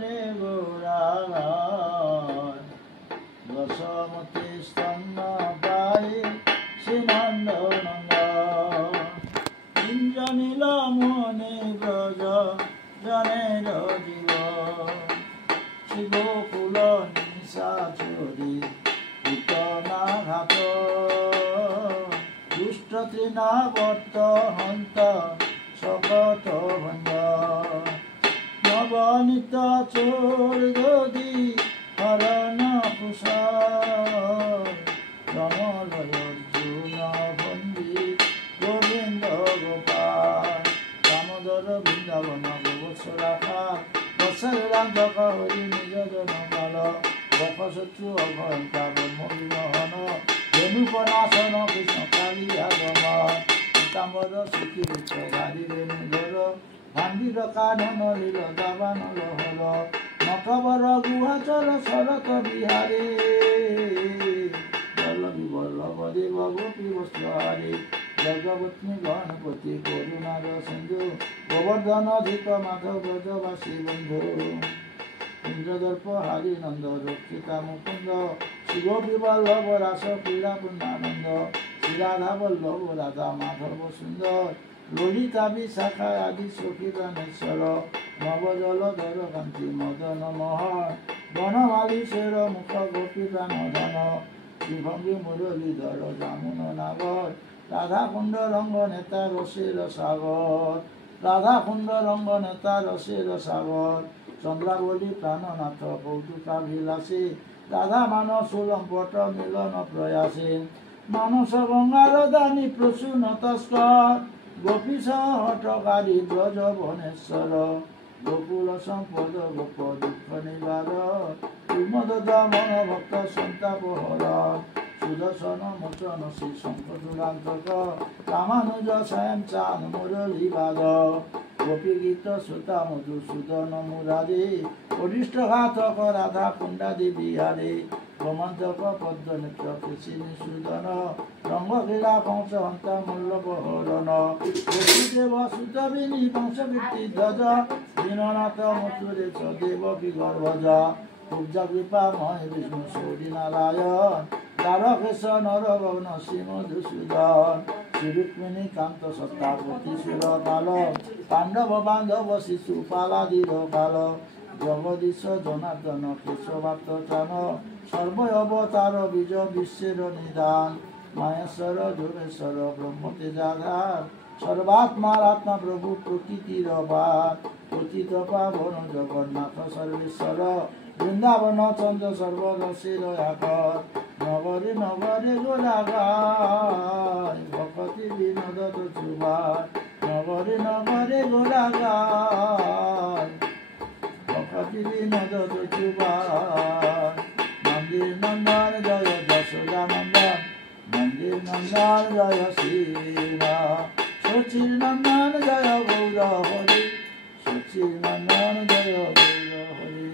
রে গোরাগায় দশমতি স্তন্য পাই শ্রীনন্দ নন্দ ইন্দ্রনীল মনে ব্রজ জনের জীব শিবকুল নিশাচরি পুতনা ঘাত দুষ্ট তৃণাবর্ত হন্ত শপথ ভঞ্জ নবনীত চোর যদি হরণ কুশল রমলয় অর্জুন বন্দী গোবিন্দ গোপাল দামোদর বৃন্দাবন গোবৎসরাখা বৎসরাঞ্জক হরি নিজ জন কাল বকশত্রু অভয়ঙ্কা ব্রহ্মবিমোহন ধেনুপনাশন কৃষ্ণ কালিয়া গম পীতাম্বর সুচিরিত ধারি রেণুধর ভান্ডির কানন লীল দাবান লহর নটবর গুহাচর শরত বিহারী বল্লভী বল্লভ দেব গোপী বস্ত্রহারী জগবত্নী গণপতি করুণার সিন্ধু গোবর্ধন ধৃত মাধব ব্রজবাসী বন্ধু ইন্দ্রদর্প হারি নন্দ রক্ষিতা মুকুন্দ শিব বিবল্লভ রাস ক্রীড়া পূর্ণানন্দ শ্রীরাধা বল্লভ রাধা মাধব সুন্দর ললিতা বিশাখা আদি সখী প্রাণেশ্বর নবজলধর কান্তি মদন মোহন বনমালী শের মুখ গোপী প্রাণধন বিভঙ্গী মুরলীধর জামুন নাগর রাধা কুণ্ড রঙ্গ নেতা রসের সাগর রাধা কুণ্ড রঙ্গ নেতা রসের সাগর চন্দ্রাবলী প্রাণনাথ কৌতুকাভিলাষী রাধা মানস লম্পট মিলন প্রয়াসী মানস গঙ্গার দানী প্রসূন তস্কর গোপীশ হটকারী ব্রজ বনেশ্বর গোকুল সম্পদ গোপ দুঃখ নিবার উন্মদ মন ভক্ত সন্তাপ হর সুদর্শন মোচন শ্রী শঙ্করুরান্তক রামানুজ স্বয়ং চান মুরলী বাদ গোপী গীত সুতা মধুসূদন মুরারি অরিষ্ট ঘাতক রাধা কুণ্ডাদি বিহারী গোমন্তক পদ্ম নেত্র কৃষিনী সুদন রঙ্গ ক্রীড়া কংস হন্তা মল্লভ হরণ গোপীদেব সুতবিনী কংসকীর্তি ধ্বজ দীননাথ মথুরেশ দেব বিগর্ভজ কুব্জা কৃপাময় বিষ্ণু সৌরী নারায়ণ দ্বারকেশ নরগণ শ্রী মধুসূদন শ্রীরুক্মিণী কান্ত সত্তাপতি সুর কাল পাণ্ডব বান্ধব শিশু পালাদির কাল জগদীশ জনার্দন কেশবাক্ত চান সর্ব অবতার বীজ বিশ্বের নিদান মাহেশ্বর যোগেশ্বর ব্রহ্ম তেজাধার সর্বাত্মারাত্মা প্রভু প্রকৃতির বাদ পতিত পাবন জগন্নাথ সর্বেশ্বর বৃন্দাবন চন্দ্র সর্বদশীর একর নগরী নগরী গোলাগায় ভকতি বিনোদ চুবায় নগরী নগরী গোলাগায় ভকতি বিনোদ চুবায় মন্দির নন্দন জয় যশোদা নন্দন মন্দির নন্দন জয় শ্রীরা সচির নন্দন জয় গৌর হরি সচির নন্দন জয় গৌর হরি